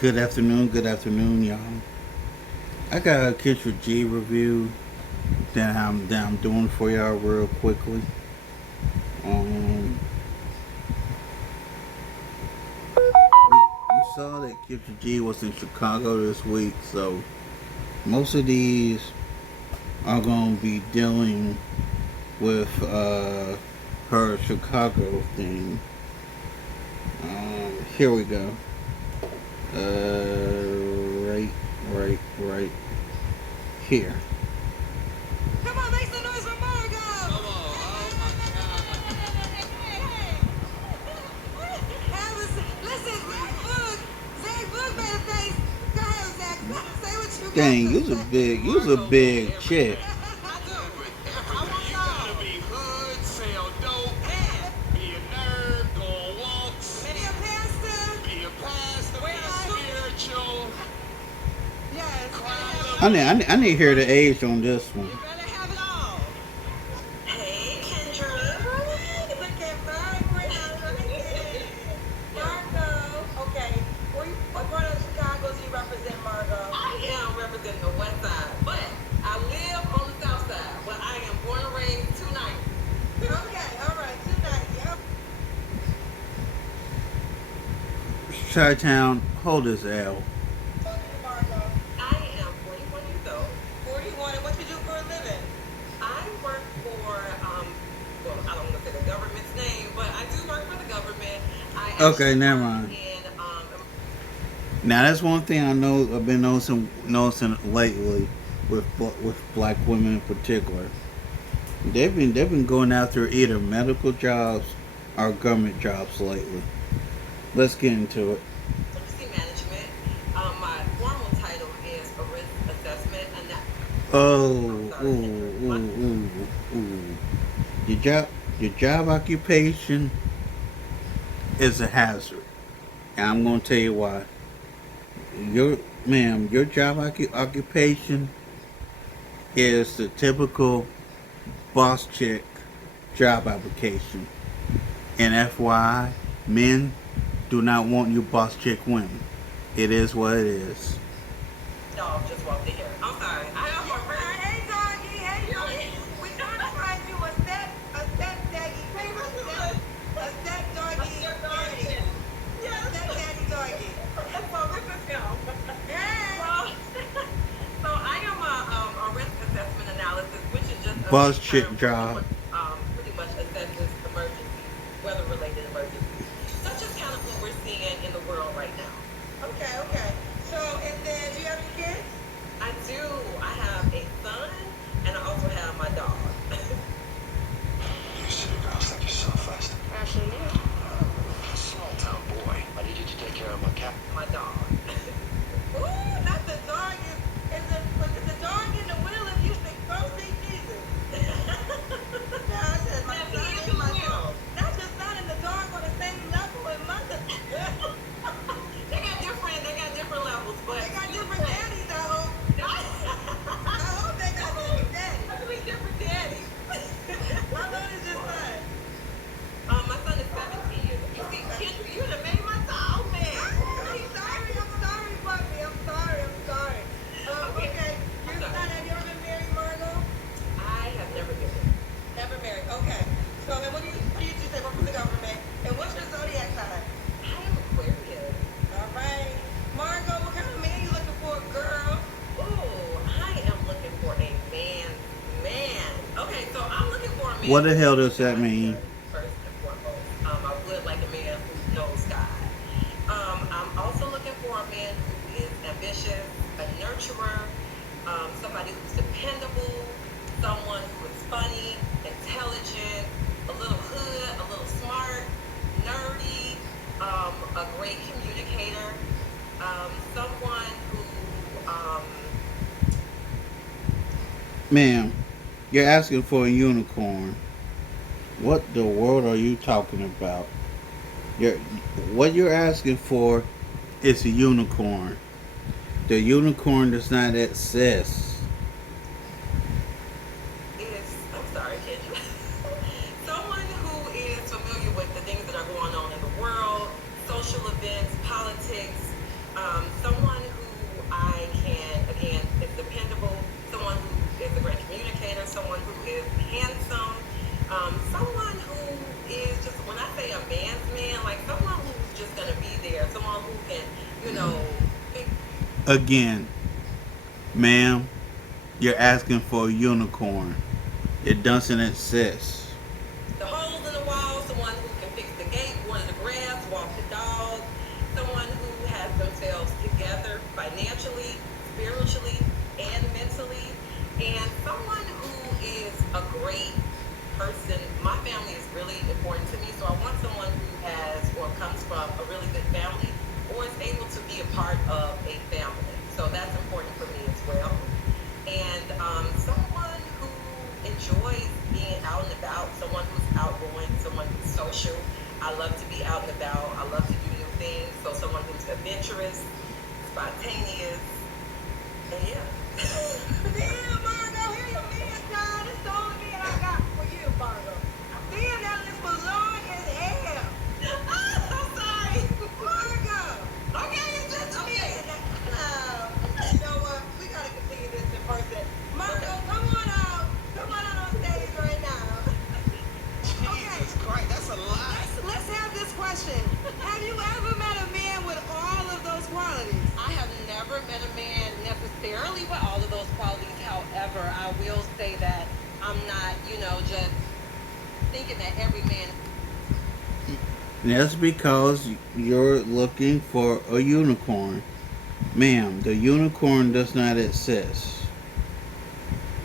Good afternoon, y'all. I got a Kitchen G review that I'm doing for y'all real quickly. Um, we saw that Kitchen G was in Chicago this week, so most of these are gonna be dealing with her Chicago thing. Here we go. Right here. Come on, make some noise for Margo! Come on, oh my God. Listen, Zach Boog made a face. Go ahead, Zach. Say what you got Dang, to say. you was a big chick. I do. You gotta be hood, sell dope, be a nerd, go on walks, be a pastor, be spiritual. Yes. I need to hear the age on this one. You better have it all. Hey, Kendra. Look at Margaret. I like it. Margo. Okay. What part of Chicago do you represent, Margo? I am representing the west side, but I live on the south side. But I am born and raised 290. Okay, all right, 290. Yep. Chi-Town, hold his L. Margo. I am 41 years old. 41, and what you do for a living? I work for, well, I don't want to say the government's name, but I do work for the government. I Okay, actually never work mind. in, Now that's one thing I know. I've been noticing lately with black women in particular. They've been going after either medical jobs or government jobs lately. Let's get into it. emergency management. My formal title is a risk assessment, and that, I'm Oh, sorry, Kendra. ooh, ooh, ooh. Your job, your job occupation is a hazard, and I'm gonna tell you why. Your job occupation is the typical boss chick job application. And FYI, men do not want you boss chick women. It is what it is. Dog just walked in here. I'm sorry. I am a friend. Hey, doggy. Hey, doggy. We trying to find you a step daddy. A step doggy. Daddy. Yeah, step daddy doggy. So this is him. Hey. So I am a risk assessment analysis, which is just a Boss term chick job. pretty much assesses emergencies, weather-related emergencies, such as kind of what we're seeing in the world right now. Okay, okay. So, and then, do you have any kids? I do. I have a son, and I also have my dog. You city girls think you're so fast. Ashley, yeah. Small town boy. I need you to take care of my cat. My dog. Ooh, not the dog. Is the dog in the wheel if you think, go see Jesus? No, I said my son and my dog. Not the son and the dog on the same level and mother. They got different levels, but they got different daddies, I hope. I hope they got different daddies. Probably different daddies. How old is your son? My son is 17 years old. You see, Kendra, you done made my dog mad. I'm sorry, puppy. I'm sorry. Okay. Your son, have you ever been married, Margo? I have never been married. Never married. Okay. So, and what do you do? Say work for the government. And what's your zodiac sign? I am Aquarius. All right. Margo, what kind of man you looking for, girl? Ooh, I am looking for a man. Okay, so I'm looking for a man What the who hell knows does that God mean? first and foremost. I would like a man who knows God. I'm also looking for a man who is ambitious, a nurturer, somebody who's dependable, someone who is funny, intelligent, a little hood, a little smart, nerdy, a great communicator, someone who, Ma'am, you're asking for a unicorn. What the world are you talking about? You're, what you're asking for is a unicorn. The unicorn does not exist. I'm sorry, Kendra. Someone who is familiar with the things that are going on in the world, social events, politics, Someone who I can, again, is dependable, someone who is a great communicator, someone who is handsome, someone who is just, when I say a man's man, like someone who's just going to be there, someone who can, pick Again, ma'am, you're asking for a unicorn. It doesn't exist. the holes in the wall, someone who can fix the gate, water the grass, walk the dog, someone who has themselves together financially, spiritually, and mentally, and someone who is a great person. My family is really important to me, so I want someone who has or comes from a really good family or is able to be a part of a family. So that's important for me as well. And someone who enjoys being out and about, someone who's outgoing, someone who's social. I love to be out and about. I love to do new things. So someone who's adventurous, spontaneous, and yeah. Damn, Margo, here your man, God. It's the only man I got for you, Margo. Damn, that list was long as hell. I'm sorry. Margo. Okay, it's just okay. You know what? We gotta continue this in person. Margo, come on out. Come on stage right now. Jesus Christ, that's a lie. Let's have this question. Have you ever met a man with all of those qualities? I have never met a man necessarily with all of those qualities. However, I will say that I'm not, just thinking that every man. That's because you're looking for a unicorn. Ma'am, the unicorn does not exist.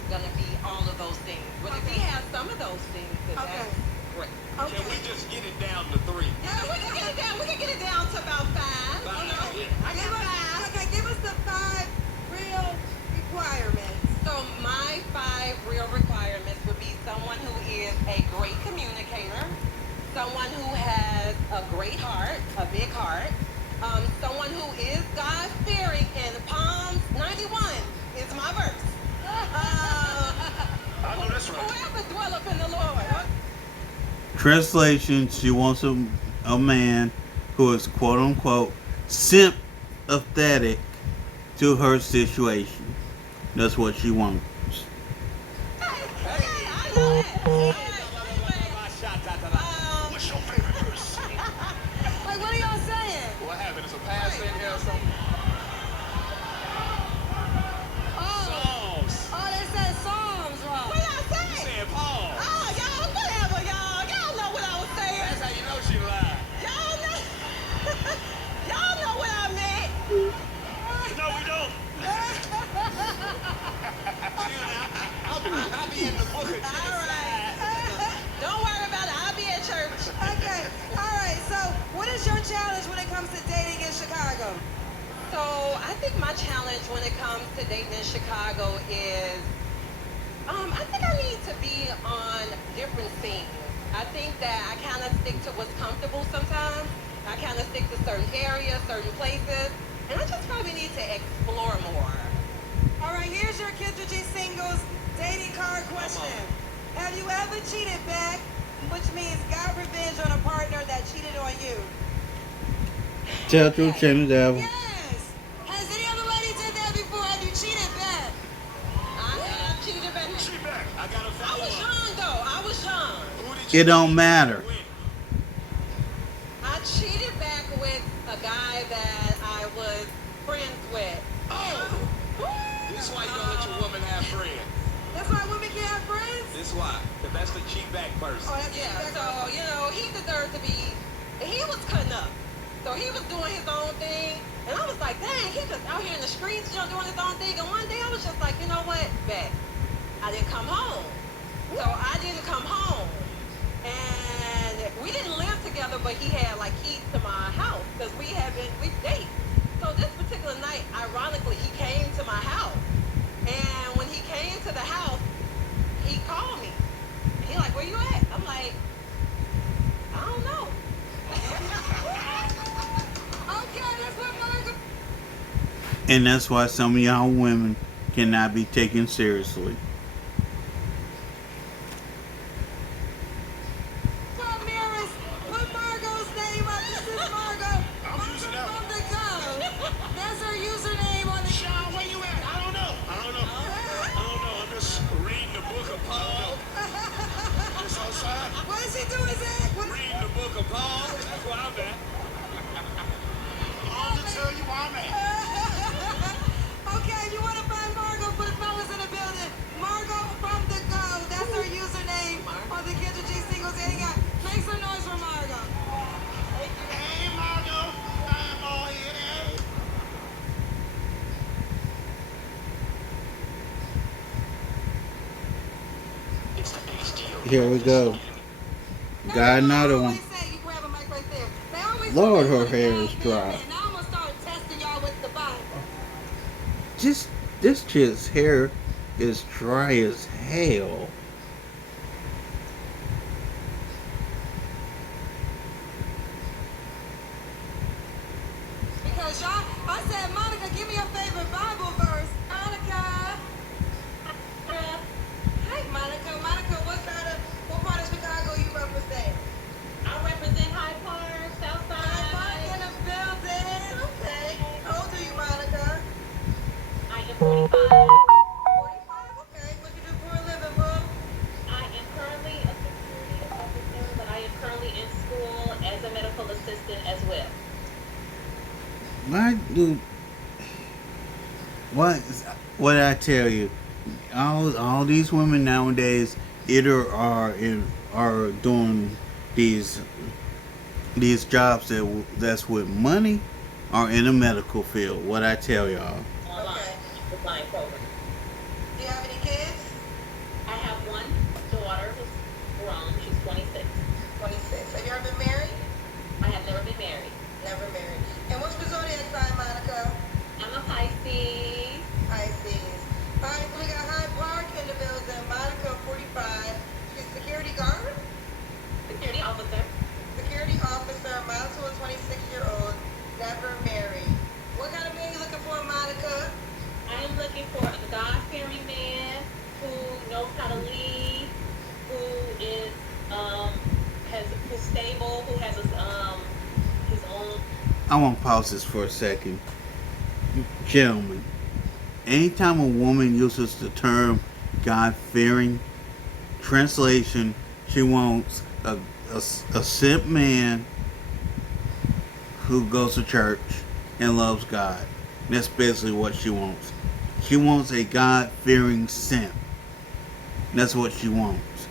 Gonna be all of those things. But if he has some of those things, then that's great. Can we just get it down to 3? Yeah, we can get it down. We can get it down to about 5. I got 5. Okay, give us the 5 real requirements. So my 5 real requirements would be someone who is a great communicator, someone who has a great heart, a big heart, someone who is God-fearing, and Psalms 91 is my verse. I know that's right. Whoever dwelleth in the Lord. Translation, she wants a man who is quote unquote sympathetic to her situation. That's what she wants. I know it. What's your favorite verse? Like, what are y'all saying? What happened? Is a pastor in here or something? Psalms. Oh, they said Psalms wrong. What y'all You saying? saying Paul? Oh, y'all, whatever, y'all. Y'all know what I was saying. That's how you know she lied. Y'all know. Y'all know what I meant. No, we don't. I'll be in the book of All right. Don't worry about it. I'll be at church. Okay. All right. So, what is your challenge when it comes to dating in Chicago? So, I think my challenge when it comes to dating in Chicago is, I think I need to be on different scenes. I think that I kind of stick to what's comfortable sometimes. I kind of stick to certain areas, certain places, and I just probably need to explore more. All right, here's your Kendra G Singles dating card question. Have you ever cheated back, which means got revenge on a partner that cheated on you? Tell truth, shame the devil. Yes. Has any other lady did that before? Have you cheated back? I have cheated back. She back. I got to I follow was up. young though. I was young. Who did you It don't matter. win? I cheated back with a guy that I was friends with. Oh! This is why you don't let your woman have friends. That's why women can't have friends? This is why. Because that's the cheat back person. Oh, that's yeah. So, he deserved to be, he was cutting up. So he was doing his own thing. And I was like, dang, he just out here in the streets, doing his own thing. And one day I was just like, you know what? Bet. I didn't come home. So I didn't come home. And we didn't live together, but he had like keys to my house because we date. So this particular night, ironically, he came to my house. And when he came to the house, he called me. He like, where you at? I'm like, I don't know. Okay, that's what Margo. And that's why some of y'all women cannot be taken seriously. Put Margo's name up. This is Margo. I'm using that one. From the gun. Here we go. Got another one. Say you grab a mic right there. They always Lord, say her something hair like is that, dry. and now I'm gonna start testing y'all with the Bible. Just this chick's hair is dry as hell. Because y'all, I said, Monica, give me your favorite Bible verse. Monica. Hi, Monica. Monica, what part of Chicago you represent? I represent Hyde Park, Southside. Hyde Park in the building. Okay. How old are you, Monica? I am 45. 45? Okay. What you do for a living, boo? I am currently a security officer, but I am currently in school as a medical assistant as well. My dude, what I tell you, all these women nowadays either are doing these jobs that's with money or in the medical field. What I tell y'all. Okay. Applying program. Do you have any kids? I have one daughter who's grown. She's 26. 26. Have you ever been married? I have never been married. Never married. And what's your zodiac sign, Monica? I'm a Pisces. Pisces. All right, so we got Hyde Park in the building. Monica, 45. She's security guard? Security officer. Security officer. Monica, a 26-year-old. Never married. What kind of man you looking for, Monica? I am looking for a God-fearing man who knows how to lead, who is who's stable, who has his own. I want to pause this for a second, gentlemen. Anytime a woman uses the term God-fearing, translation, she wants a simp man who goes to church and loves God. That's basically what she wants. She wants a God-fearing simp. That's what she wants.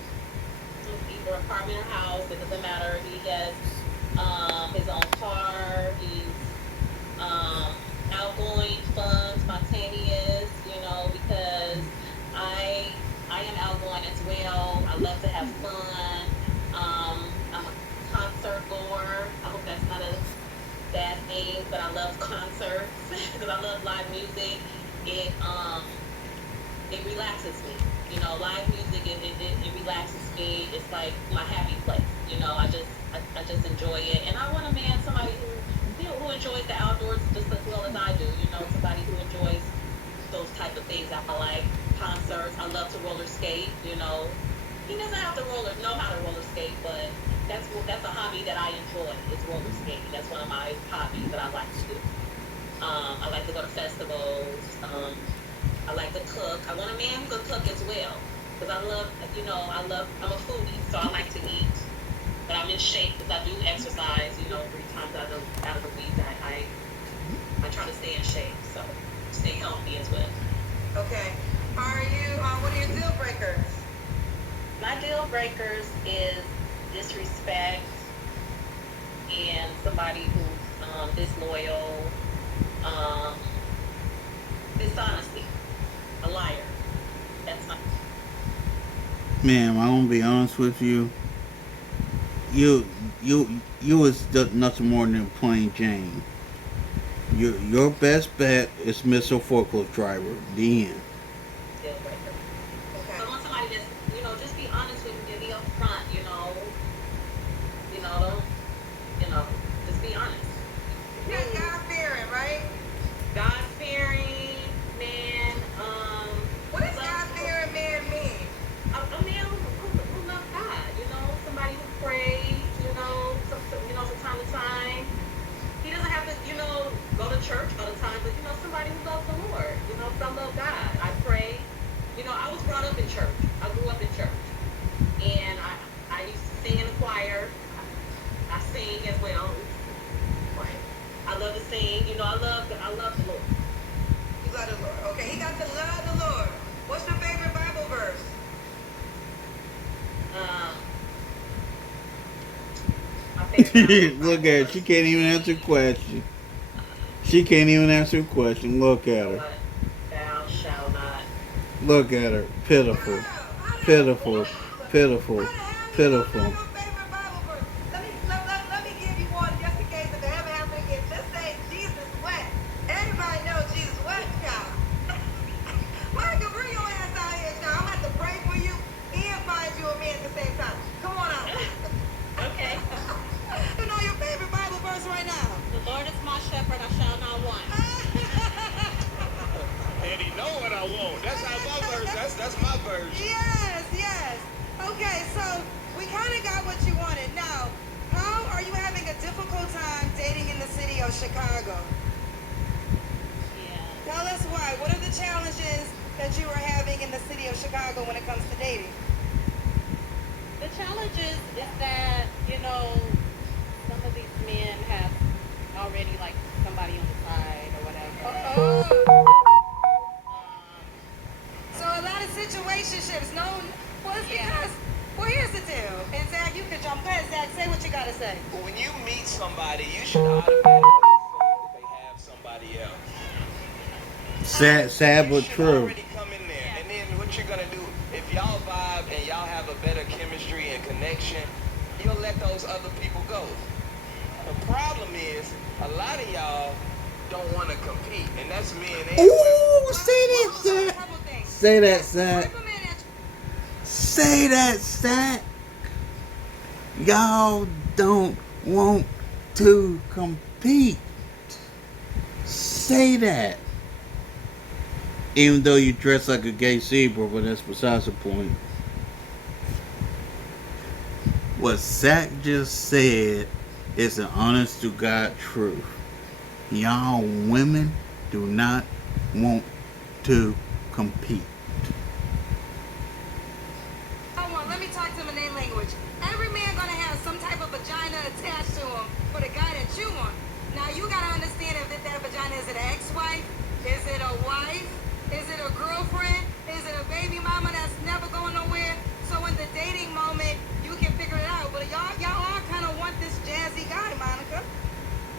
Either apartment or house, it doesn't matter. He has his own car. He's outgoing, fun, spontaneous. Because I am outgoing as well. I love to have fun. I'm a concert goer. I hope that's not a bad thing, but I love concerts because I love live music. It relaxes me. Live music it relaxes me. It's like my happy place. I just enjoy it, and I want a man, somebody who enjoys the outdoors just as well as I do. Somebody who enjoys those type of things. I like concerts. I love to roller skate. He doesn't have to know how to roller skate, but that's a hobby that I enjoy. Is roller skating. That's one of my hobbies that I like to do. I like to go to festivals. I like to cook. I want a man who can cook as well. Because I'm a foodie, so I like to eat. But I'm in shape because I do exercise, 3 times out of the week. I try to stay in shape, so stay healthy as well. Okay. What are your deal breakers? My deal breakers is disrespect and somebody who's disloyal, dishonesty, a liar. That's my. Ma'am, I'm gonna be honest with you. You is nothing more than plain Jane. Your best bet is Mr. Forklift Driver. The end. Deal breaker. Okay. I want somebody that's, just be honest with me and be upfront, don't, just be honest. Yeah, God-fearing, right? God-fearing man, what does God-fearing man mean? A man who loves God, somebody who prays, from time to time. He doesn't have to, go to church all the time, but somebody who loves the Lord, because I love God. I pray. I was brought up in church. I grew up in church. And I used to sing in the choir. I sing as well. I love to sing. I love the Lord. You love the Lord. Okay, he got to love the Lord. What's your favorite Bible verse? My favorite Look at her. She can't even answer a question. She can't even answer a question. Look at her. Thou shalt not. Look at her. Pitiful. Pitiful. Pitiful. How the hell you Pitiful. don't know your favorite Bible verse? Let me give you one just in case if it ever happens again. Just say Jesus wept. Everybody knows Jesus wept, child. Monica, bring your ass out here, child. I'm gonna have to pray for you and find you a man at the same time. Come on out. Okay. You know your favorite Bible verse right now. The Lord is my shepherd, I shall not want. And he know what I want. That's how my verse. That's my verse. Yes, yes. Okay, so we kind of got what you wanted. Now, how are you having a difficult time dating in the city of Chicago? Yeah. Tell us why. What are the challenges that you are having in the city of Chicago when it comes to dating? The challenge is that, some of these men have already like somebody on the side or whatever. Oh. Um, So a lot of situationships. No, well, it's because, well, here's the deal. And Zach, you can jump. Go ahead, Zach. Say what you got to say. When you meet somebody, you should automatically assume that they have somebody else. Sad You but should true. already come in there, and then what you're gonna do, if y'all vibe and y'all have a better chemistry and connection, you'll let those other people go. The problem is, a lot of y'all don't want to compete, and that's men and women. Ooh, say that, A Zach. couple things. Say that, Zach. Type 'em in at- Say that, Zach. Y'all don't want to compete. Say that. Even though you dress like a gay zebra, but that's besides the point. What Zach just said is the honest to God truth. Y'all women do not want to compete. Let me talk to him in their language. Every man gonna have some type of vagina attached to him for the guy that you want. Now you gotta understand if that vagina is it an ex-wife, is it a wife, is it a girlfriend, is it a baby mama that's never going nowhere? So in the dating moment, you can figure it out. But y'all all kind of want this jazzy guy, Monica.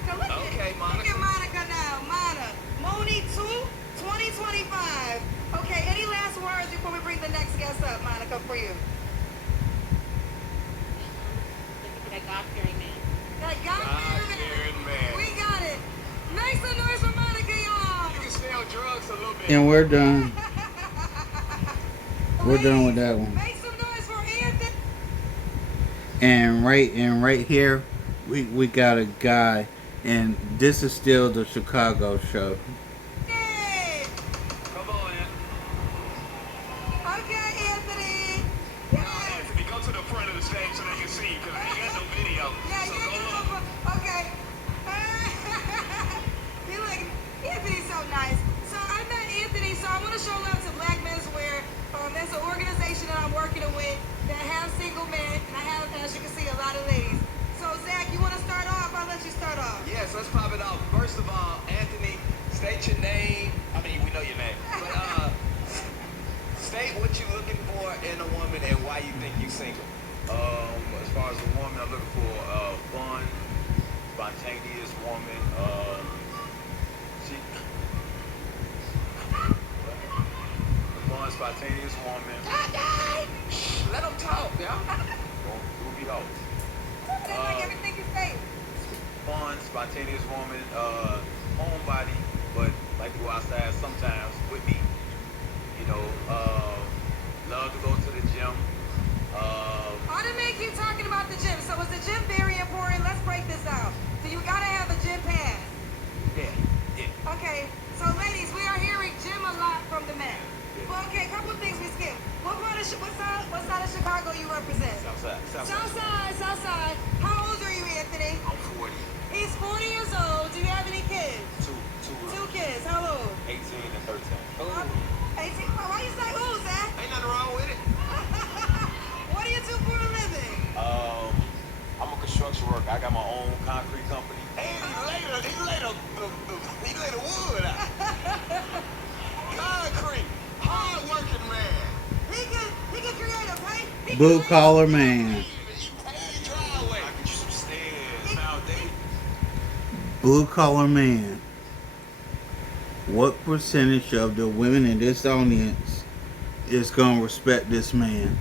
Okay, Monica. Look at Monica now, Moni 2, 2025. Okay, any last words before we bring the next guest up, Monica, for you? that God-fearing man. That God-fearing man. We got it. Make some noise for Monica, y'all. You can sell drugs a little bit. And we're done. We're done with that one. Make some noise for Anthony. And right here, we got a guy, and this is still the Chicago show. Hey. Come on, man. Okay, Anthony. Anthony, go to the front of the stage so they can see you, because they got no video. Yeah, So you go can up. go for, okay. You look, Anthony's so nice. So I met Anthony, so I want to show love to Black Menswear. There's an organization that I'm working with that have single men, and I have, as you can see, a lot of ladies. So Zach, you want to start off? I'll let you start off. Yes, let's pop it off. First of all, Anthony, state your name. I mean, we know your name. But state what you're looking for in a woman and why you think you're single. As far as a woman, I'm looking for a fun, spontaneous woman. She, a fun, spontaneous woman. Let them talk, y'all. Don't be off. They like everything you say. Fun, spontaneous woman. Homebody, but like to go outside sometimes with me. You know, love to go to the gym. All to make you talking about the gym. So is the gym very important? Let's break this out. So you gotta have a gym pass. Yeah. Okay. So ladies, we are hearing gym a lot from the men. Well, okay, a couple of things we skipped. What side of Chicago you represent? Southside. Southside. How old are you, Anthony? I'm 40. He's 40 years old. Do you have any kids? Two Two kids. How old? 18 and 13. 18. Why you say ooh, Zach? Ain't nothing wrong with it. What do you do for a living? I'm a construction worker. I got my own concrete company. And he laid a wood out. Concrete. Hard working man. He can create a paint. Blue collar man. You pay your driveway. I get you some stairs nowadays. Blue collar man. What percentage of the women in this audience is gonna respect this man?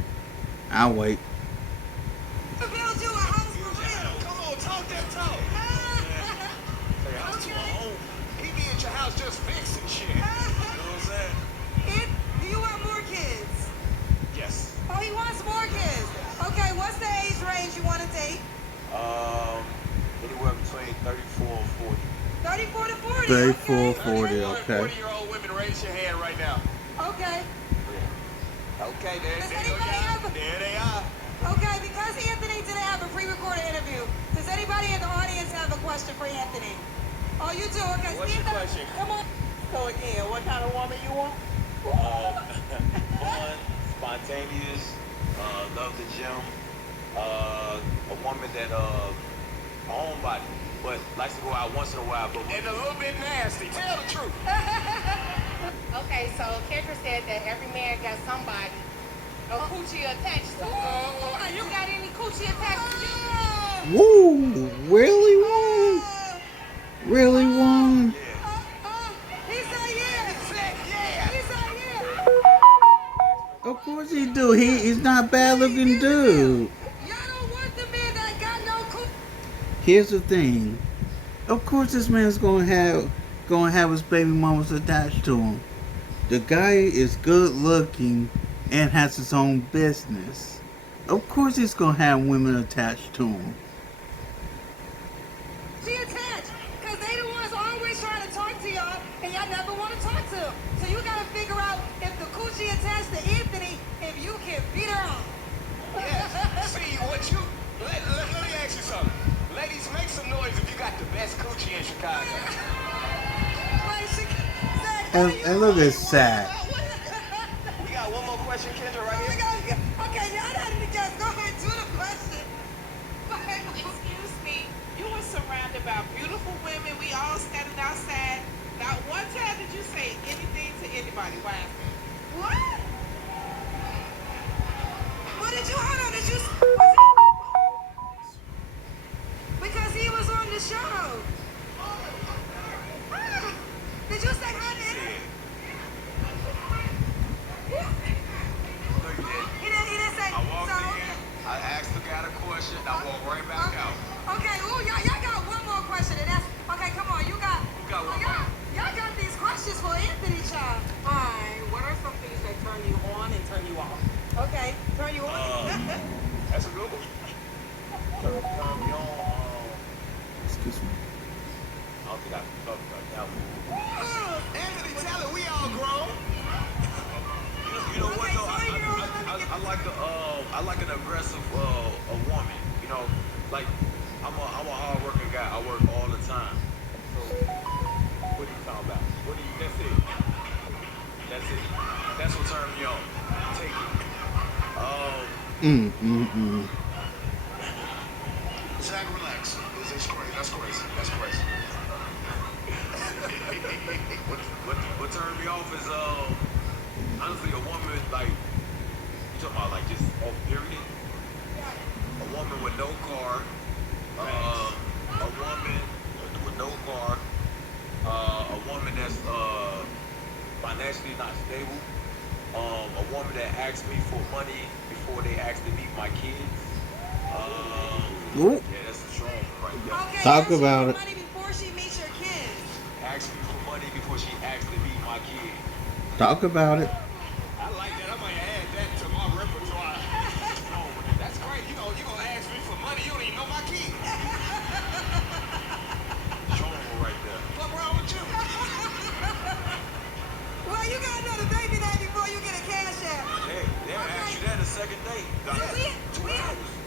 I'll wait. To build you a house for real. Come on, talk that talk. Say house to a home. He be at your house just fixing shit. You know what I'm saying? Do you want more kids? Yes. Oh, he wants more kids. Okay, what's the age range you want to date? Anywhere between 34 and 40. 34 to 40. 34, okay. 40, okay. 40-year-old women, raise your hand right now. Okay. Okay, Does there anybody have a- There they are. Okay, because Anthony didn't have a pre-recorded interview, does anybody in the audience have a question for Anthony? Oh, you do? Okay, What's your Steve, question? come on. So again, what kind of woman you want? Fun, spontaneous, love the gym, a woman that a homebody, but likes to go out once in a while. But And a little bit nasty. Tell the truth. Okay, so Kendra said that every man got somebody, a coochie attached to him. You got any coochie attached to you? Woo! Really, Juan? Really, Juan? He said yeah. Yeah. He said yeah. Of course he do. He's not a bad looking dude. Y'all don't want the man that got no coochie. Here's the thing. Of course this man's gonna have his baby mamas attached to him. The guy is good looking and has his own business. Of course he's gonna have women attached to him. She attached, cause they the ones always trying to talk to y'all, and y'all never want to talk to them. So you gotta figure out if the coochie attached to Anthony, if you can beat her on. Yes. See, what you... Let me ask you something. Ladies, make some noise if you got the best coochie in Chicago. Like she, Zach, And look at Sad. We got one more question, Kendra, right Oh my here. God, okay, y'all not in the guess. Go ahead, do the question. Excuse me, you were surrounded by beautiful women. We all standing outside. Not one time did you say anything to anybody. Why is that? What? What did you, hold on, did you, because he was on the show. Ah, did you say hi to him? no, you didn't. He didn't say, I walked so, in, I asked the guy a question, I walked right back out. Okay, ooh, y'all got one more question, and that's, okay, come on, you got, Who got one y'all got these questions for Anthony, child. Fine. What are some things that turn you on and turn you off? Okay, turn you on. That's a good one. Turn me on, Excuse me. I don't think I can talk about that one. Anthony, tell her we all grown. You know what though? I like an aggressive a woman. You know, like I'm a hard working guy. I work all the time. So what are you talking about? That's it. That's it. That's what turned me on. Take it. Zach, relax. That's crazy. That's crazy. That's crazy. What turned me off is honestly a woman like you talking about like just off period. A woman with no car. A woman with no car. A woman that's financially not stable. A woman that asks me for money before they actually meet my kids. Ooh. Yeah, that's a strong one right there. Okay, Talk ask you about for it. money before she meets your kids. Ask me for money before she actually meet my kids. Talk about it. I like that. I might add that to my repertoire. That's great. You gonna ask me for money? You don't even know my kid. Strong one right there. What's wrong with you? Well, you gotta know the baby name before you get a cash app. They'll ask you that the second date.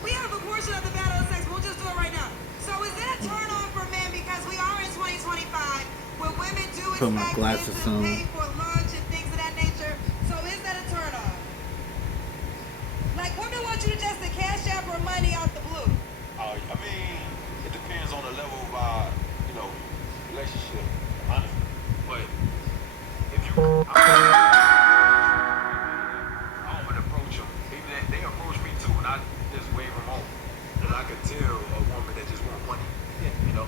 We have a portion of the battle of sex. We'll just do it right now. So is it a turn on for men because we are in 2025 where women do Put my expect glasses men to on. pay for lunch and things of that nature? So is that a turn on? Like women want you to just to cash app her money out the blue. I mean, it depends on the level of our, relationship, honestly. But if you, I would approach them. Even if they approach me too, and I just wave them off. Because I could tell a woman that just want money.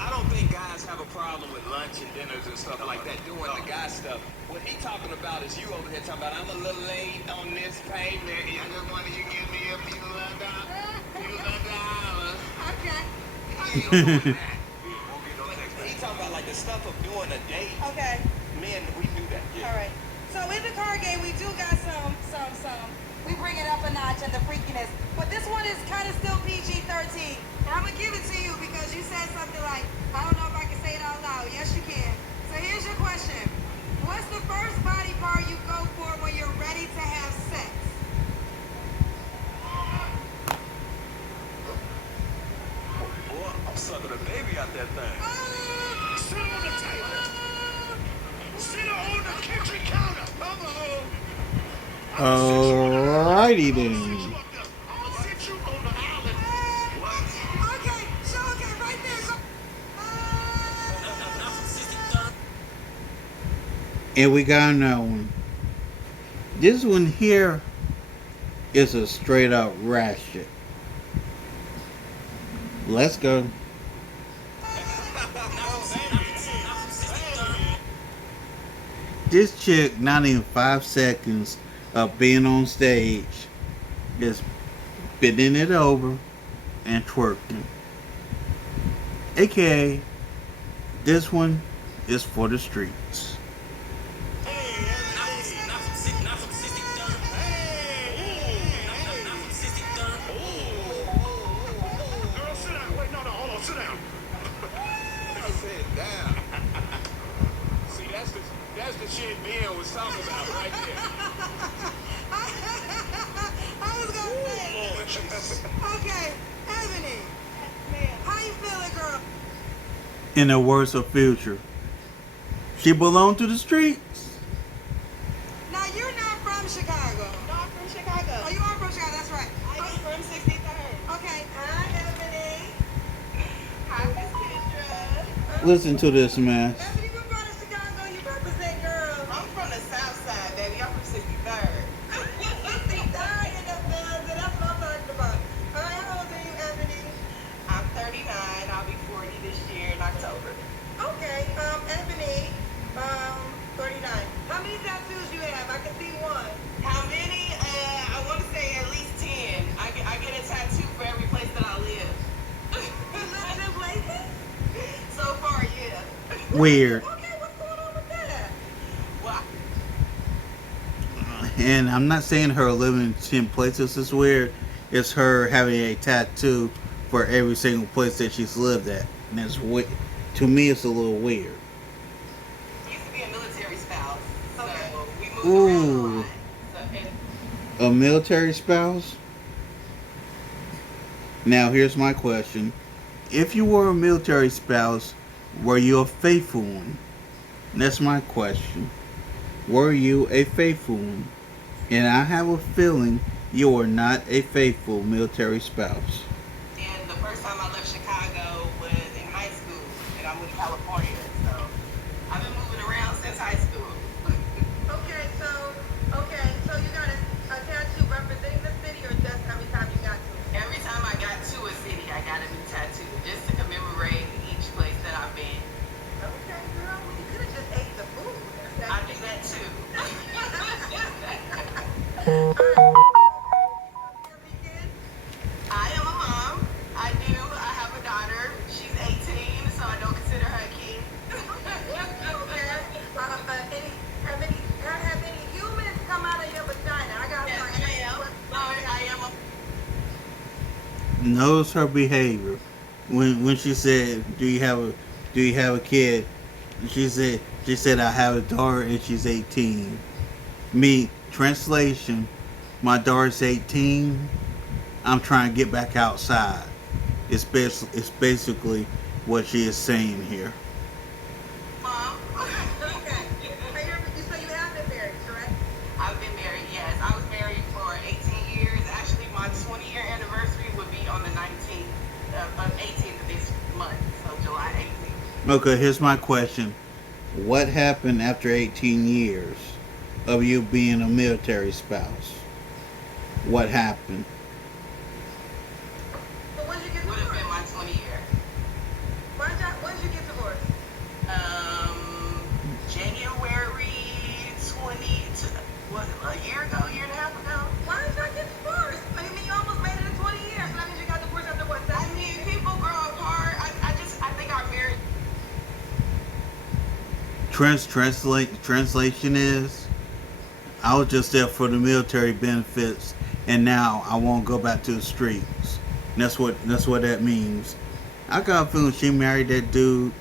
I don't think guys have a problem with lunch and dinners and stuff like that, doing the guy stuff. What he talking about is you over here talking about, I'm a little late on this payment. I just wanted you to give me a few little dollars. Okay. He ain't doing that. Won't get no text He back. talking about like the stuff of doing a date. Okay. Men, we do that. All right. So in the card game, we do got some. We bring it up a notch and the freakiness. But this one is kind of still PG-13. And I'm going to give it to you because you said something like, I don't know if I can say it out loud. Yes, you can. So here's your question. What's the first body part you go for when you're ready to have sex? Boy, I'm sucking a baby out that thing. Sit on the table. Sit on the kitchen counter. Alrighty then. I'll sit you on the island. What? Okay, so okay, right there. And we got another one. This one here is a straight up ratchet. Let's go. This chick, not even 5 seconds of being on stage, just bending it over and twerking. AKA, this one is for the streets. Girl, sit down. Wait, no, hold on, sit down. Sit down. See, that's the shit Ben was talking about right there. I was gonna say. Okay, Ebony. How you feeling, girl? In the words of Future, she belonged to the streets. Now you're not from Chicago. No, I'm from Chicago. Oh, you are from Chicago. That's right. I'm from 63rd. Okay. Hi, Ebony. Hi, Miss Kendra. Listen to this mess. Ebony, we're from Chicago. You represent, girl. I'm from the South Side, baby. I'm from 63rd. Sorry in the building. That's what I'm talking about. All right, how old are you, Ebony? I'm 39. I'll be 40 this year in October. Okay, Ebony, 39. How many tattoos you have? I can see one. How many? I want to say at least 10. I get a tattoo for every place that I live. You live in places? So far, yeah. Weird. Okay, what's going on with that? Well, And I'm not saying her living in places is weird. It's her having a tattoo for every single place that she's lived at. And that's to me, it's a little weird. I used to be a military spouse. So Okay. we moved around a Ooh. lot. So, A military spouse? Now, here's my question. If you were a military spouse, were you a faithful one? That's my question. Were you a faithful one? And I have a feeling you are not a faithful military spouse. and the first time I left Chicago was in high school, and I moved to California. So I've been moving around since high school. Okay, so you got a tattoo representing the city or just every time you got to it? Every time I got to a city, I got a new tattoo just to commemorate each place that I've been. Okay, girl, well, you could have just ate the food. I do that too. I am a mom. I have a daughter. She's 18, so I don't consider her a kid. Have any humans come out of your vagina? I got Yes, one. I am. I am a Knows her behavior. When she said, "Do you have a kid?" She said I have a daughter and she's 18. Me, translation, my daughter's 18. I'm trying to get back outside. It's basically what she is saying here. mom. Okay. So you have been married, correct? I've been married, yes. I was married for 18 years. Actually, my 20-year anniversary would be on the 18th of this month, so July 18th. Okay, here's my question. What happened after 18 years of you being a military spouse? What happened? So when did you get Would have divorced? been my 20 year. When did you get divorced? Translation is, I was just there for the military benefits, and now I won't go back to the streets. That's what that means. I got a feeling she married that dude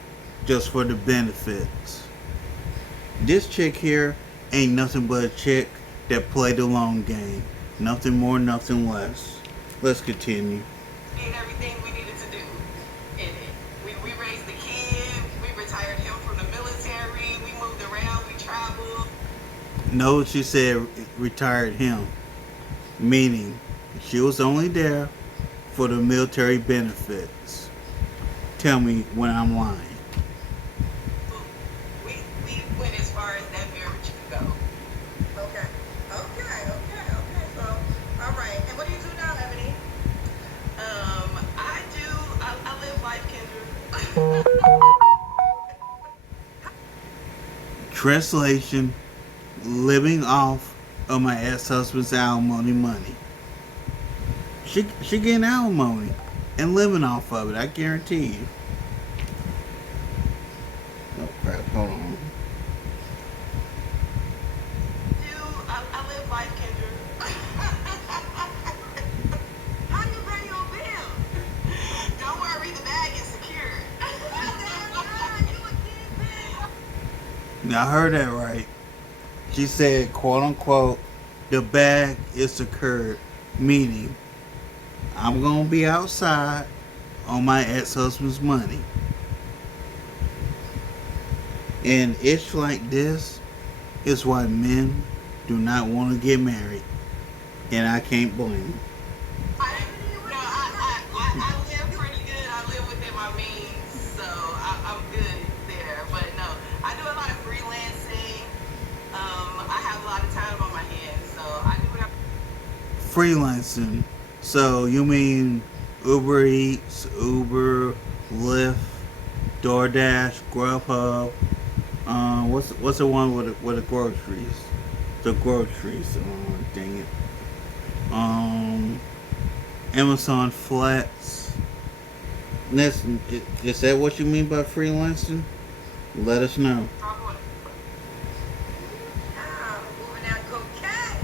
just for the benefits. This chick here ain't nothing but a chick that played the long game. Nothing more, nothing less. Let's continue. Did everything we needed to do in it. We raised the kid. We retired him from the military. We moved around. We traveled. No, she said retired him, meaning she was only there for the military benefits. Tell me when I'm lying. We went as far as that marriage could go. Okay. So, all right. And what do you do now, Ebony? I live life, Kendra. Translation: living off of my ex-husband's alimony money. She getting alimony and living off of it. I guarantee you. Oh crap! Hold on. I live life, Kendra. How do you pay your bills? Don't worry, the bag is secure. Now I heard that right. She said, quote unquote, the bag is secured, meaning I'm gonna be outside on my ex-husband's money. And it's like this is why men do not want to get married. And I can't blame them. I live pretty good. I live within my means, so I'm good there. But no, I do a lot of freelancing. I have a lot of time on my hands, so I do what I Freelancing. So you mean Uber Eats, Uber, Lyft, DoorDash, Grubhub. What's the one with the groceries? The groceries. Dang it. Amazon Flex. Is that what you mean by freelancing? Let us know. probably. Moving out cocaine.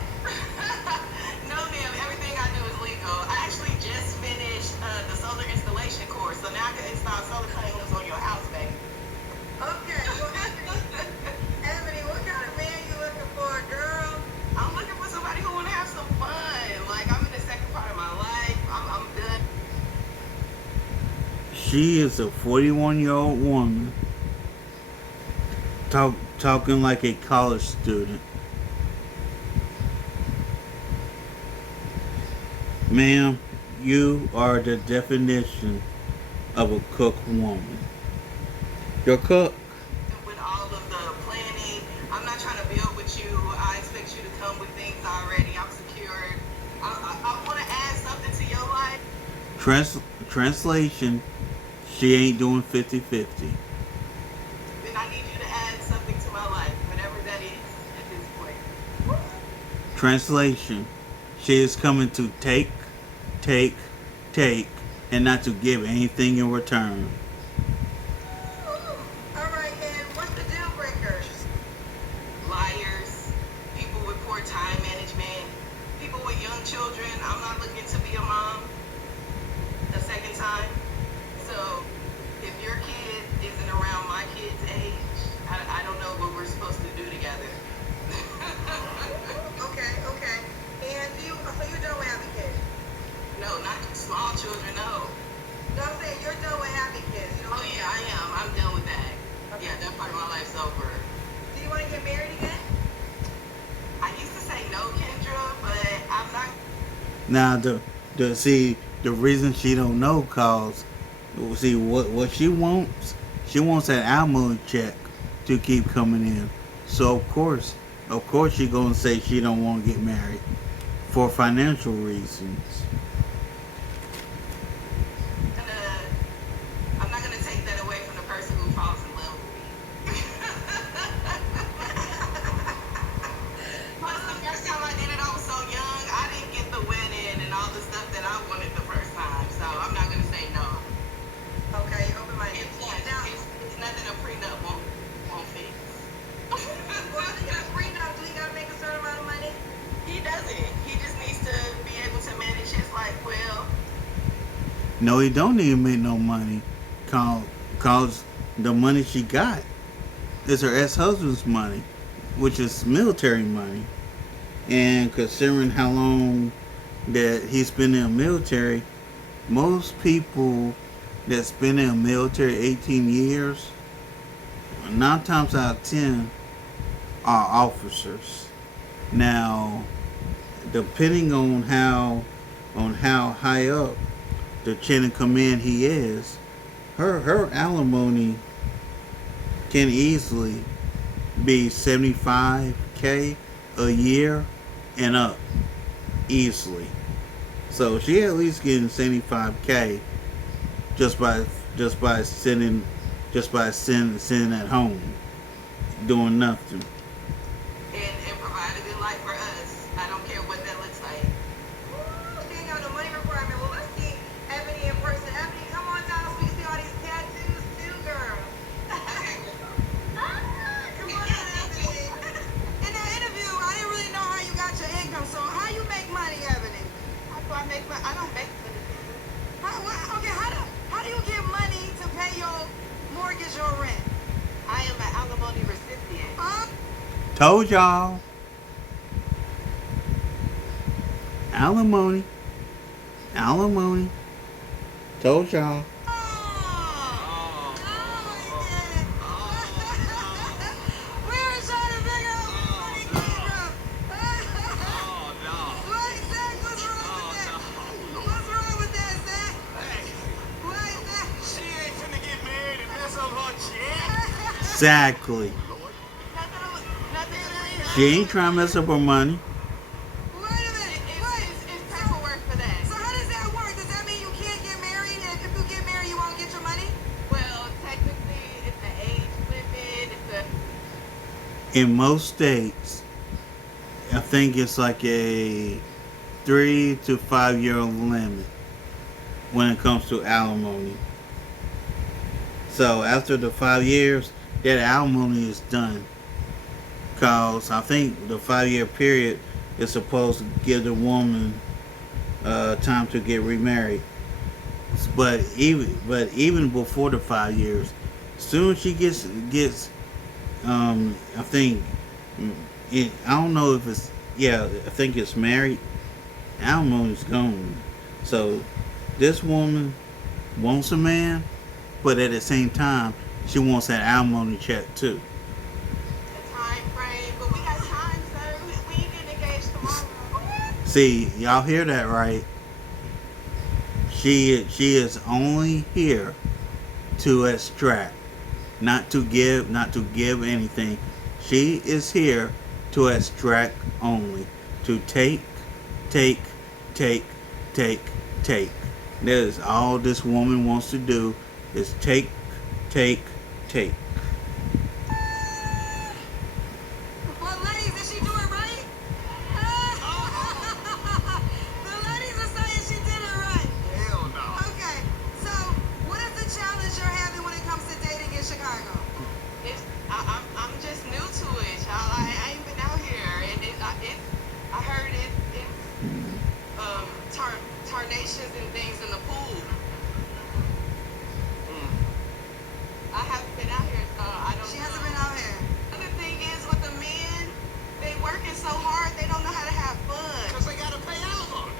No, ma'am. Everything I do is legal. I actually just finished the solar installation course, so now I can install solar panels on your house, baby. Okay. Well, Ebony, what kind of man you looking for, girl? I'm looking for somebody who want to have some fun. Like, I'm in the second part of my life. I'm done. She is a 41-year-old woman talking like a college student. Ma'am, you are the definition of a cook woman. You're a cook. With all of the planning, I'm not trying to build with you. I expect you to come with things already. I'm secured. I want to add something to your life. Translation, she ain't doing 50-50. Then I need you to add something to my life, whatever that is at this point. Translation, she is coming to take, and not to give anything in return. All right, and what's the deal breaker? Liars, people with poor time management, people with young children. I'm not looking to be a mom a second time. So if your kid isn't around my kid's age, I don't know what we're supposed to do together. Okay. And so you're done with having kids? No, not small children, no. No, I'm saying you're done with having kids. You don't Oh yeah, I am. I'm done with that. Yeah, that part of my life's over. Do you want to get married again? I used to say no, Kendra, but I'm not. Now the reason she don't know cause see what she wants that alimony check to keep coming in. So of course she gonna say she don't want to get married for financial reasons. I'm not gonna take that away from the person who falls in love with me. Plus, the first time I did it, I was so young. I didn't get the wedding and all the stuff that I wanted the first time. So I'm not gonna say no. Okay, open my It's nothing a prenup won't fix. No, he don't even make no money. Cause the money she got is her ex-husband's money, which is military money. And considering how long that he's been in the military, most people that's been in the military 18 years, 9 times out of 10 are officers. Now, depending on how high up the chain of command he is, her alimony can easily be 75K a year and up easily. So she at least getting 75K just by sitting at home doing nothing. And provide a good life for us. I don't care what that looks like. Ooh, she ain't got no money requirement. Well, let's see Ebony in person. Ebony, come on down so we can see all these tattoos too, girl. Come on down, Ebony. In that interview, I didn't really know how you got your income. So how you make money, Ebony? How do I make money? I don't make money. How do you get money to pay your mortgage or rent? I am an alimony recipient. Told y'all. Alimony. Told y'all. Exactly. She ain't trying to mess up her money. Wait a minute. It's paperwork for that. So how does that work? Does that mean you can't get married? And if you get married, you won't get your money? Well, technically, it's an age limit. In most states, I think it's like a 3 to 5 year limit when it comes to alimony. So after the 5 years, that alimony is done. Cause I think the 5-year period is supposed to give the woman time to get remarried. But even before the 5 years, soon as she gets I think I don't know if it's I think it's married. Alimony's gone. So this woman wants a man, but at the same time, she wants that alimony check too. A time frame. But we got time, sir. We ain't getting engaged tomorrow. See, y'all hear that right? She is only here to extract, not to give anything. She is here to extract only. To take. That is all this woman wants to do is take. Well, ladies, did she do it right? The ladies are saying she did it right. Hell no. Okay, so what is the challenge you're having when it comes to dating in Chicago? I'm just new to it, y'all. I ain't been out here, and I heard it's tarnations and things in the pool. I haven't been out here, so I don't know. She hasn't been out here. Other thing is with the men, they working so hard, they don't know how to have fun. Because they got to pay alimony.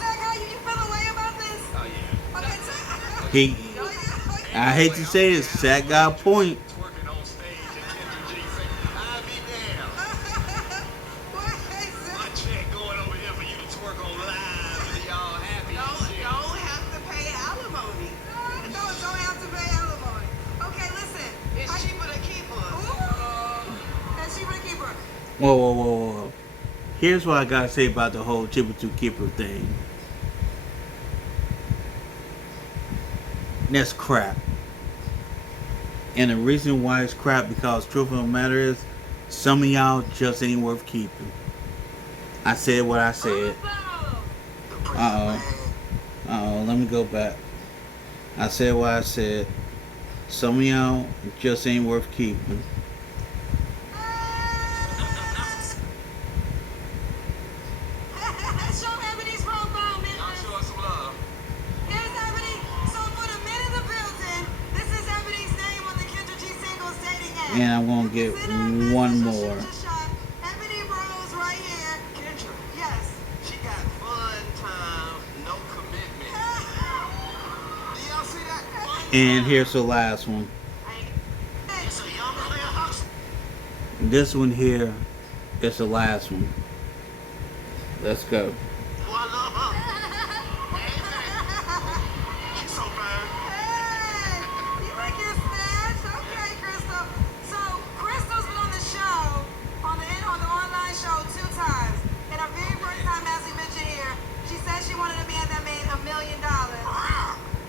Zach, how you feel a way about this? Oh, yeah. Okay, I hate to say it, Zach got a point. Twerking on stage and Kendrick G say, I'll be damned. My check going over here for you to twerk on live and y'all happy and shit. Don't have to pay alimony. No, don't have to pay alimony. Okay, listen. It's cheaper to keep her. It's cheaper to keep her. Whoa. Here's what I gotta say about the whole cheaper to keeper thing. That's crap. And the reason why it's crap, because truth of the matter is, some of y'all just ain't worth keeping. I said what I said. Let me go back. I said what I said. Some of y'all just ain't worth keeping. Show Ebony's profile, man. Y'all show us some love. And I'm gonna get one more. Ebony Rose right here. Kendra, Yes. she got fun time, no commitment. Do y'all see that? And here's the last one. It's a young player hustle. This one here is the last one. Let's go. Boy, I love her. She's so fine. Hey, you like your snatch? Okay, Crystal. So Crystal's been on the show, on the online show 2 times. And her very first time, as we mentioned here, she said she wanted a man that made $1 million.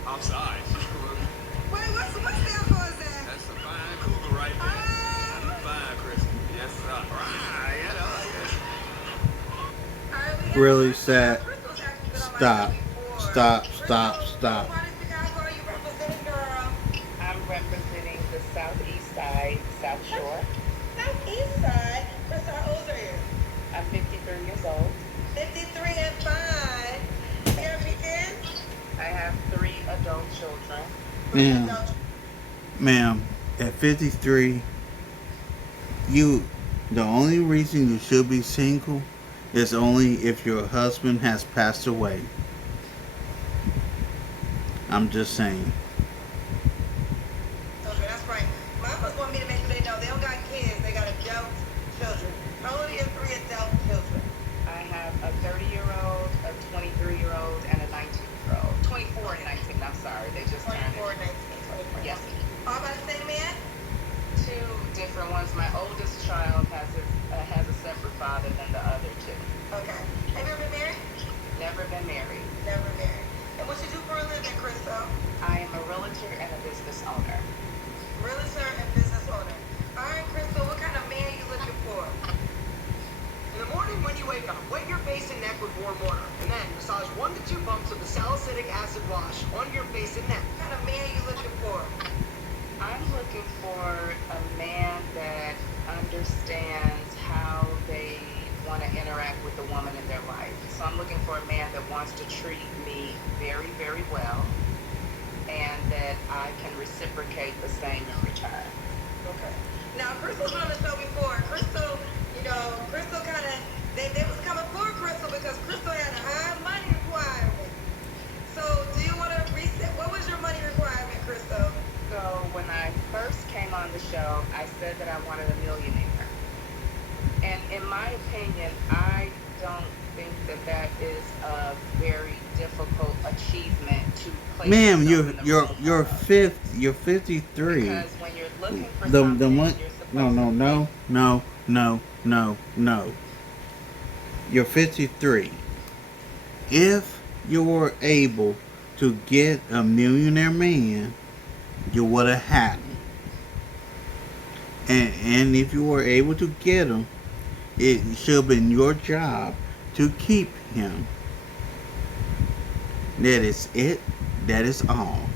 Outside. Wait, what's the alcohol is that? That's a fine cougar right there. You fine, Chris. Yes, sir. Right, you know, yeah. Really sad. Stop. Stop. Stop. Stop. I'm representing the southeast side, South Shore. Southeast side. Crystal, how old are you? I'm 53 years old. 53 and 5. You have any kids? I have 3 adult children. Ma'am, at 53, the only reason you should be single is only if your husband has passed away. I'm just saying. Okay, that's right. My husband want me to make sure they know they don't got kids, they got adult children. How old are your 3 adult children? I have a 30-year-old, a 23-year-old, and a 19-year-old. 24 and 19, I'm sorry. They just turned 24 it. and 19. 24. Yes. All by the same man? 2 different ones. My oldest child has a separate father than the other 2. Okay. Have you ever been married? Never been married. Never married. And what you do for a living, Crystal? I am a realtor and a business owner. Realtor and business owner. All right, Crystal, what kind of man you looking for? In the morning when you wake up, wet your face and neck with warm water, and then massage 1 to 2 bumps of the salicylic acid wash on your face and neck. What kind of man you looking for? I'm looking for a man that understands how they want to interact with the woman in their life. So I'm looking for a man that wants to treat me very, very well, and that I can reciprocate the same in return. Okay. Now, Crystal's been on the show before. Crystal, Crystal kind of, they was coming for Crystal because Crystal had a high money requirement. So, do you want to reset? What was your money requirement, Crystal? So when I first came on the show, I said that I wanted a millionaire. And in my opinion, I don't think that is a very difficult achievement to place Ma'am, yourself in the role you're of. you're 53. Because when you're looking for The something, one, you're supposed no. You're 53. If you were able to get a millionaire man, you would have had him. And if you were able to get him, it should have been your job to keep him. That is it. That is all.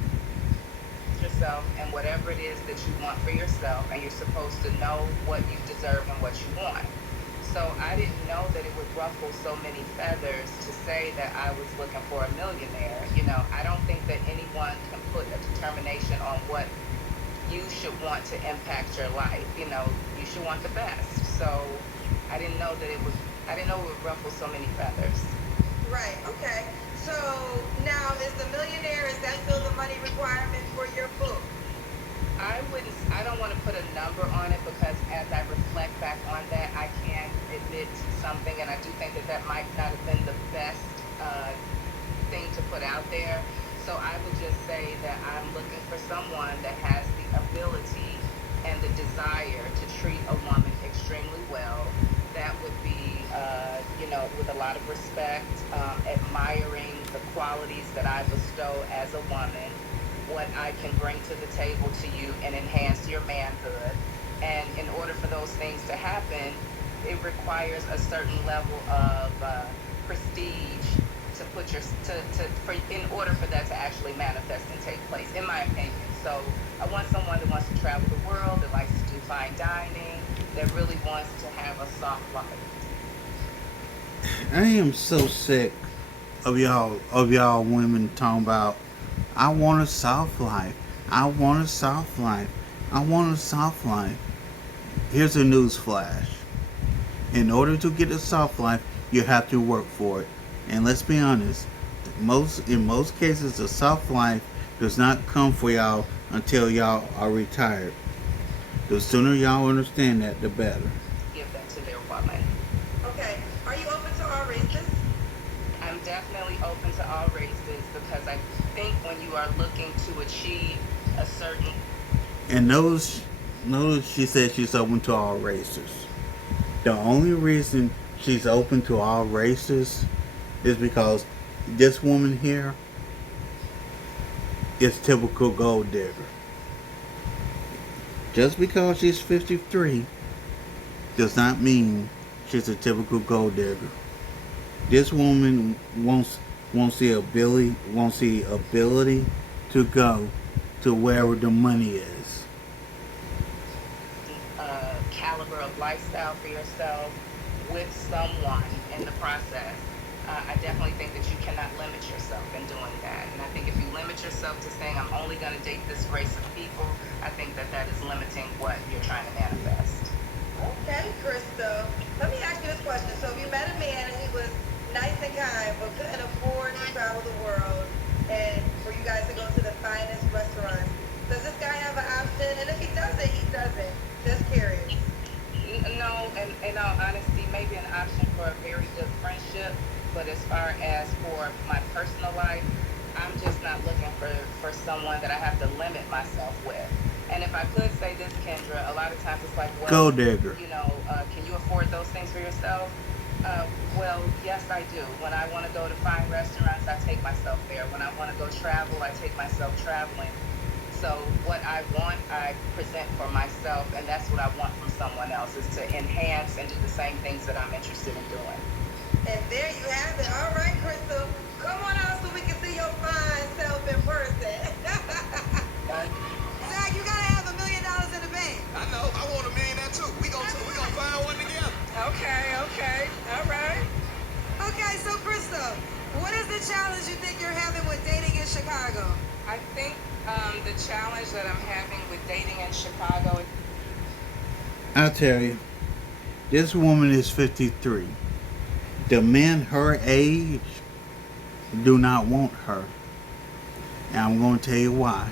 yourself and whatever it is that you want for yourself, and you're supposed to know what you deserve and what you want. So I didn't know that it would ruffle so many feathers to say that I was looking for a millionaire. I don't think that anyone can put a determination on what you should want to impact your life. You should want the best. So I didn't know that it would ruffle so many feathers. Right. Okay. So now, is the millionaire, is that still the money requirement for your book? I don't want to put a number on it, because as I reflect back on that, I can admit to something, and I do think that might not have been the best thing to put out there. So I would just say that I'm looking for someone that has the ability and the desire to treat a woman extremely well. That would be, with a lot of respect, admiring the qualities that I bestow as a woman, what I can bring to the table to you and enhance your manhood. And in order for those things to happen, it requires a certain level of prestige in order for that to actually manifest and take place, in my opinion. So I want someone that wants to travel the world, that likes to do fine dining, that really wants to have a soft life. I am so sick of y'all women talking about, I want a soft life. I want a soft life. I want a soft life. here's a news flash. In order to get a soft life, you have to work for it. And let's be honest, in most cases, the soft life does not come for y'all until y'all are retired. The sooner y'all understand that, the better. Give that to their woman. Okay. Are you open to all races? I'm definitely open to all races because I think when you are looking to achieve a certain And notice she said she's open to all races. The only reason she's open to all races is because this woman here is typical gold digger. Just because she's 53 does not mean she's a typical gold digger. This woman wants the ability to go to wherever the money is. caliber of lifestyle for yourself with someone in the process. I definitely think that you cannot limit yourself in doing that. And I think if you limit yourself to saying, I'm only going to date this race of people, I think that that is limiting what you're trying to manifest. Okay, Crystal. Let me ask you this question. So if you met a man and he was nice and kind, but couldn't afford to travel the world and for you guys to go to the finest restaurants, does this guy have an option? And if he doesn't, he doesn't. Just curious. No, and in all honesty, maybe an option for a very good friendship, but as far as for my personal life, I'm just not looking for someone that I have to limit myself with. And if I could say this, Kendra, a lot of times it's like, well, Gold digger. you know, can you afford those things for yourself? Well, yes, I do. When I want to go to fine restaurants, I take myself there. When I want to go travel, I take myself traveling. So what I want, I present for myself, and that's what I want from someone else, is to enhance and do the same things that I'm interested in doing. And there you have it. All right, Crystal. Come on out so we can see your fine self in person. Zach, you gotta have $1 million in the bank. I know. I want $1 million too. We gonna find one together. Okay. All right. Okay, so Crystal, what is the challenge you think you're having with dating in Chicago? I think the challenge that I'm having with dating in Chicago is I'll tell you, this woman is 53. The men her age do not want her. And I'm going to tell you why.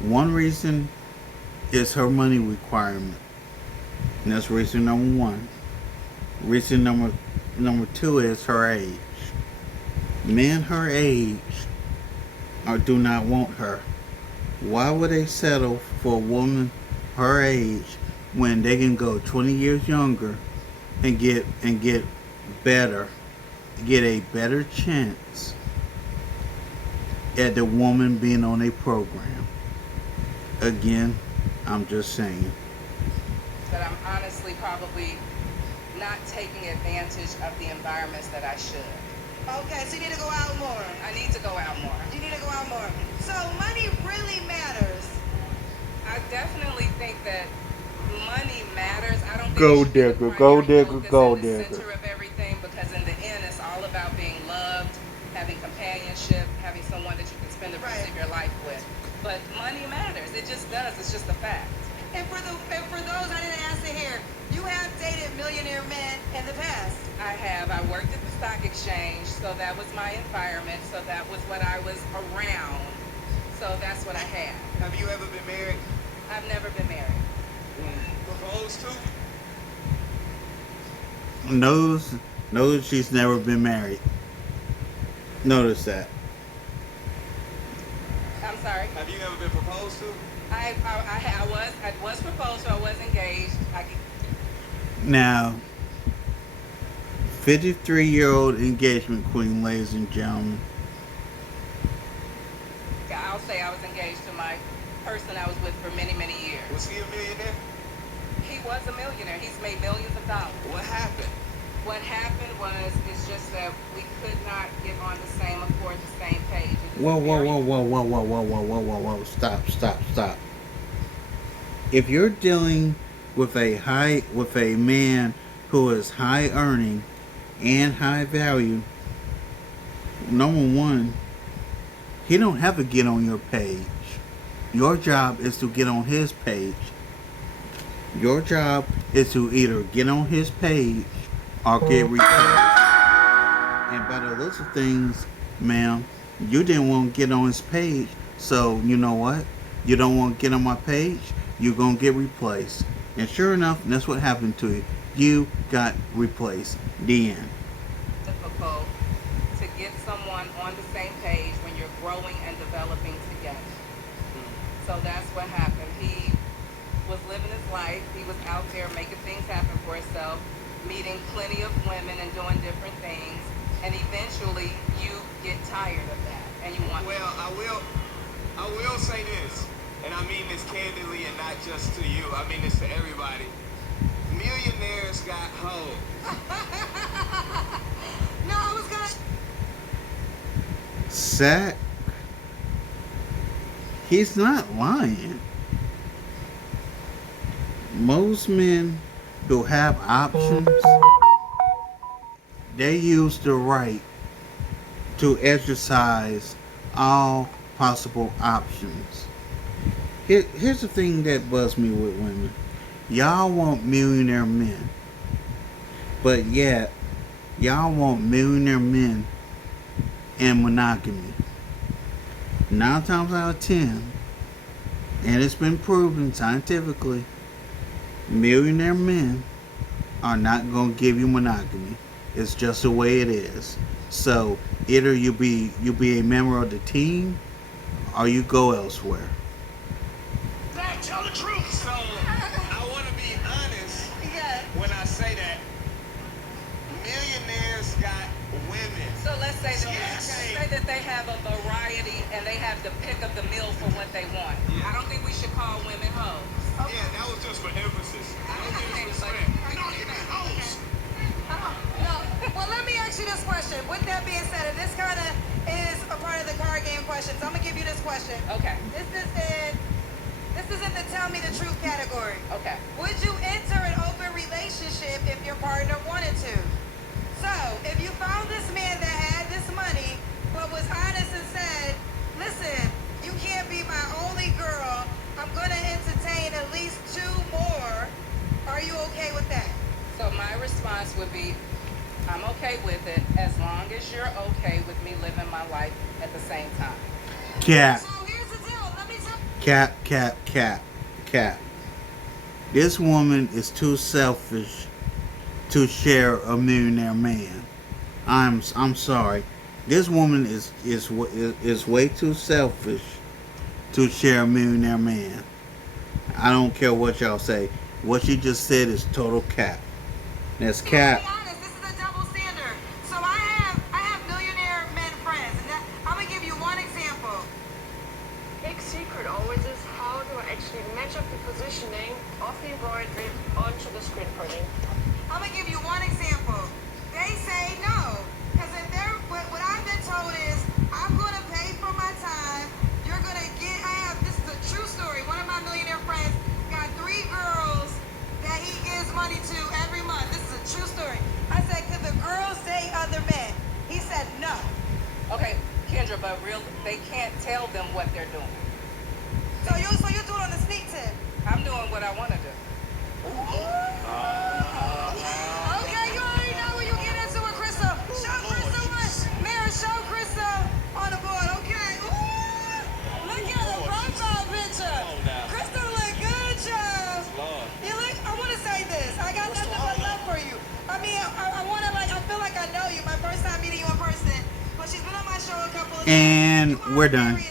One reason is her money requirement. And that's reason number one. Reason number two is her age. Men her age do not want her. Why would they settle for a woman her age when they can go 20 years younger and get a better chance at the woman being on a program? Again, I'm just saying. that I'm honestly probably not taking advantage of the environments that I should. Okay, so you need to go out more. I need to go out more. You need to go out more. So money really matters. I definitely think that money matters. I don't think Gold it should be the digger, primary gold digger, focus gold and the digger. center of everything, because in the end, it's all about being loved, having companionship, having someone that you can spend the rest of your life with. But money matters. It just does. It's just a fact. And for those I didn't answer here, you have dated millionaire men in the past. I have. I worked at the stock exchange, so that was my environment. So that was what I was around. So that's what I had. Have you ever been married? I've never been married. Proposed to? Knows she's never been married. Notice that. I'm sorry. Have you ever been proposed to? I was proposed to. I was engaged. Now, 53-year-old engagement queen, ladies and gentlemen. I'll say I was engaged to my person I was with for many, many years. Was he a millionaire? He was a millionaire. He's made millions of dollars. What happened? What happened was, it's just that we could not get on the same accord, the same page. Whoa. Stop. If you're dealing with a man who is high earning and high value, number one, he don't have to get on your page. Your job is to get on his page. Your job is to either get on his page or get replaced. And by the looks of things, ma'am, you didn't want to get on his page. So, you know what? You don't want to get on my page, you're going to get replaced. And sure enough, that's what happened to you. You got replaced. The end. Difficult to get someone on the same page when you're growing and developing together. So that's what happened. He was living his life. He was out there making things happen for himself, meeting plenty of women and doing different things. And eventually you get tired of that and you want Well, I will say this, and I mean this candidly and not just to you. I mean this to everybody. Millionaires got hoes. No, I was gonna. Zach, he's not lying. Most men who have options, they use the right to exercise all possible options. Here's the thing that bugs me with women. Y'all want millionaire men, but yet y'all want millionaire men in monogamy. 9 times out of 10, and it's been proven scientifically, millionaire men are not going to give you monogamy. It's just the way it is. So either you be a member of the team or you go elsewhere. Zach, tell the truth. So I want to be honest Yeah. when I say that. Millionaires got women. So let's say that, Yes. say that they have a variety and they have the pick of the meal for what they want. Yeah. I don't think we should call women hoes. Yeah, that was just for emphasis. I don't disrespect. You don't get me hoes. No. Well, let me ask you this question. With that being said, and this kind of is a part of the card game questions. I'm gonna give you this question. Okay. This is in the tell me the truth category. Okay. Would you enter an open relationship if your partner wanted to? So, if you found this man that had this money, but was honest and said, listen, you can't be my only girl. I'm gonna entertain at least 2 more. Are you okay with that? So my response would be, I'm okay with it as long as you're okay with me living my life at the same time. Cap, So here's the deal. Let me tell cap. This woman is too selfish to share a millionaire man. I'm sorry. This woman is way too selfish to share a millionaire man. I don't care what y'all say. What you just said is total cap. That's cap. Be honest, this is a double standard. So I have millionaire men friends, and I'm gonna give you one example. Big secret always is how do I actually match up the positioning of the embroidery onto the screen printing. I'm gonna give you one example. They say no, because if they're what I've been told is I'm gonna pay for my time. You're gonna get. This is a true story. One of my millionaire friends got 3 girls that he gives money to every month. This is a true story. I said, could the girls date other men? He said no. Okay, Kendra, but they can't tell them what they're doing. So you do it on the sneak tip. I'm doing what I want to do. Okay, you already know when you get into it, Crystal. Show Crystal what? Mary, show Crystal on the board, okay? Ooh, look at the profile picture. Crystal look good, child. You look, I want to say this. I got nothing but love for you. I mean, I want to I feel like I know you. My first time meeting you in person. But she's been on my show a couple of times. And You are we're done. very